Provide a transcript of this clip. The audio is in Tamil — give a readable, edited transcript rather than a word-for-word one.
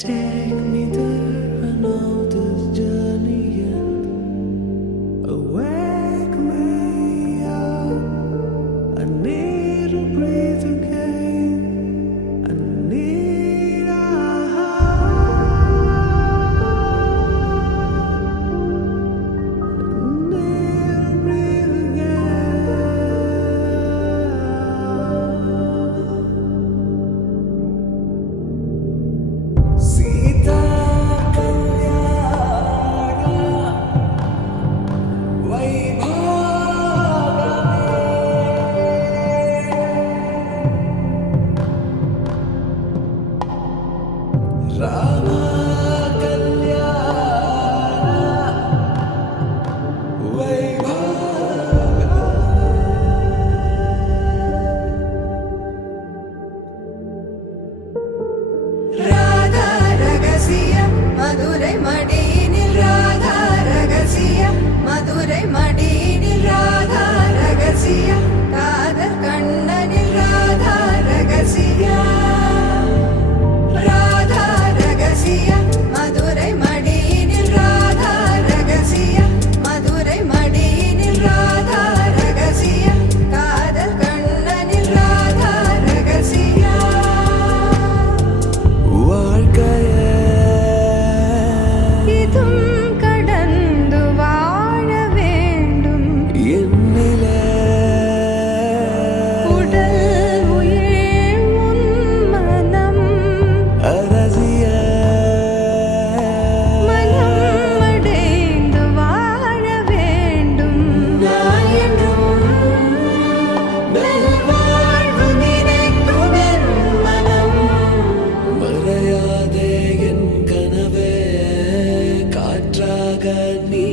Take me there, I know this journey ends. Awake me up, I need to breathe again. I need a breathe again. Sita Kalyana Vaibhavame Rama Kalyana Vaibhavame Radha ரகசியம் மதுரை மடியினில் ராதா ரகசியம் மதுரை மடியினில் ராதா ரகசியம் காதல் கண்ணனில் ராதா ரகசியம் ராதா ரகசியம் மதுரை மடியினில் ராதா ரகசியம் மதுரை மடியினில் ராதா ரகசியம் காதல் கண்ணனில் ராதா ரகசியம் வாழ்க்கையே இதும் கடந்து வாழ வேண்டும் என்னிலே உடல் உயிர் உன் மனம் அரசிய மனம் அடைந்து வாழ வேண்டும் நான் என்றும் நல்வாழ்வு நினைக்கும் என் மனம் மறையாதே என் கனவே காற்றாக நீ